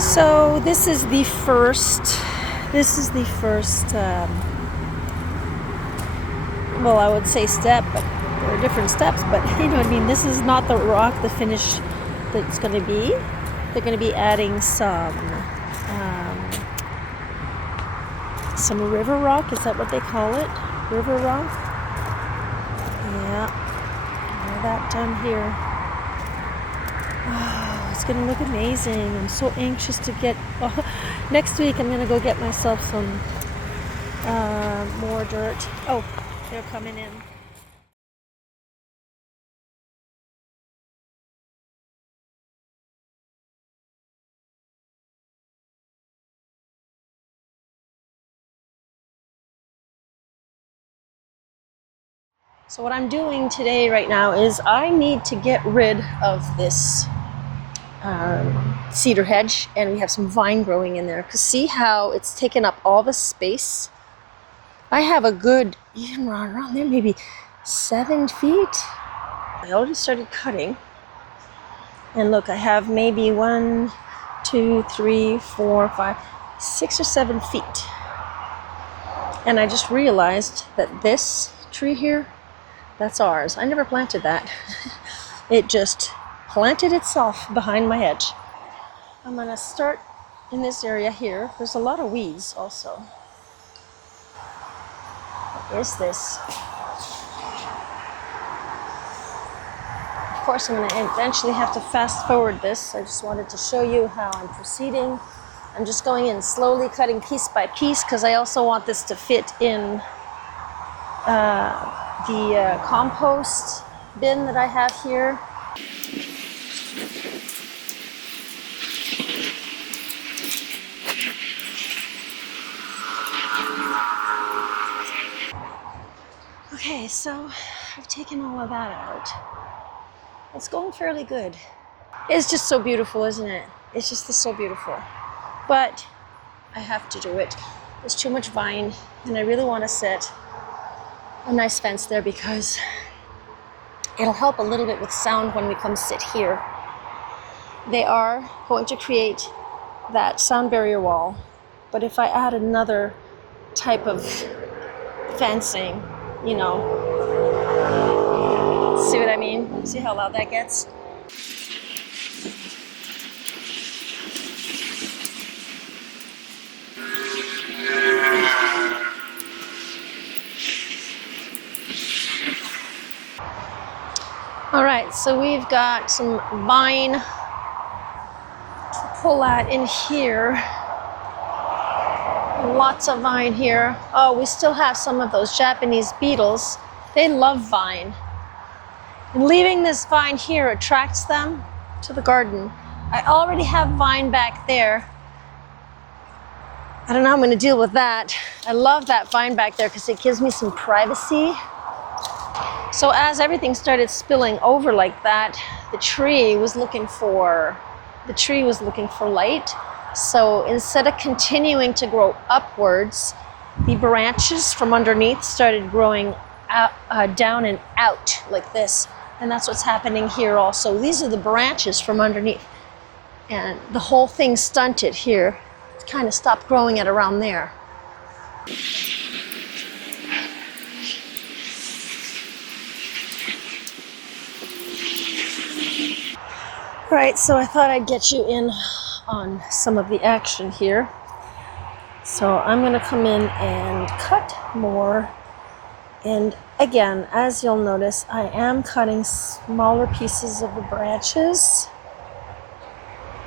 So this is the first, well, I would say step, but there are different steps, but you know what I mean, this is not the rock, the finish that's going to be. They're going to be adding some river rock, is that what they call it? River rock? Yeah, all that done here. Oh, it's gonna look amazing. I'm so anxious to get, next week I'm gonna go get myself some more dirt. Oh, they're coming in. So what I'm doing today right now is I need to get rid of this cedar hedge, and we have some vine growing in there, because see how it's taken up all the space? I have a good, even around there, maybe 7 feet. I already started cutting, and look, I have maybe 1, 2, 3, 4, 5, 6 or 7 feet. And I just realized that this tree here, that's ours. I never planted that. It just planted itself behind my hedge. I'm gonna start in this area here. There's a lot of weeds also. What is this? Of course, I'm gonna eventually have to fast forward this. I just wanted to show you how I'm proceeding. I'm just going in slowly, cutting piece by piece, because I also want this to fit in the compost bin that I have here. Okay, so I've taken all of that out. It's going fairly good. It's just so beautiful, isn't it? It's just so beautiful. But I have to do it. There's too much vine, and I really want to set a nice fence there, because it'll help a little bit with sound when we come sit here. They are going to create that sound barrier wall, but if I add another type of fencing, you know, see what I mean? See how loud that gets? All right, so we've got some vine to pull at in here. Lots of vine here. Oh, we still have some of those Japanese beetles. They love vine. And leaving this vine here attracts them to the garden. I already have vine back there. I don't know how I'm going to deal with that. I love that vine back there because it gives me some privacy. So as everything started spilling over like that, the tree was looking for light. So instead of continuing to grow upwards, the branches from underneath started growing out, down and out like this. And that's what's happening here also. These are the branches from underneath. And the whole thing stunted here. It kind of stopped growing at around there. All right, so I thought I'd get you in on some of the action here. So I'm gonna come in and cut more. And again, as you'll notice, I am cutting smaller pieces of the branches,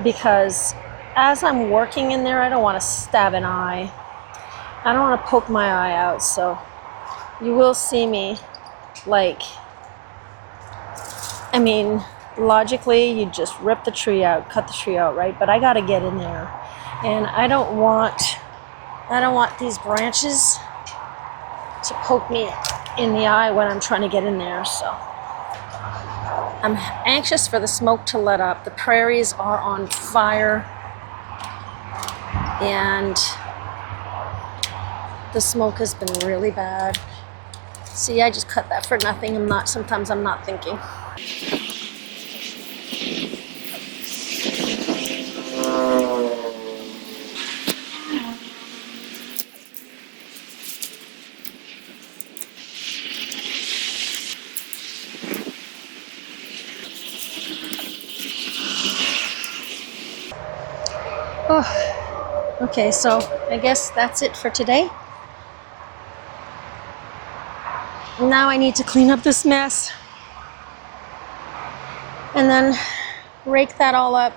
because as I'm working in there, I don't want to stab an eye. I don't want to poke my eye out, so you will see me, like, I mean, logically, you just rip the tree out, cut the tree out, right? But I got to get in there, and I don't want these branches to poke me in the eye when I'm trying to get in there. So I'm anxious for the smoke to let up. The prairies are on fire, and the smoke has been really bad. See, I just cut that for nothing. Sometimes I'm not thinking. Oh, okay, so I guess that's it for today. Now I need to clean up this mess and then rake that all up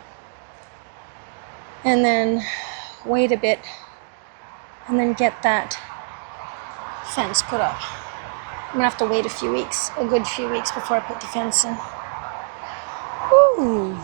and then wait a bit and then get that fence put up. I'm gonna have to wait a good few weeks before I put the fence in. Ooh.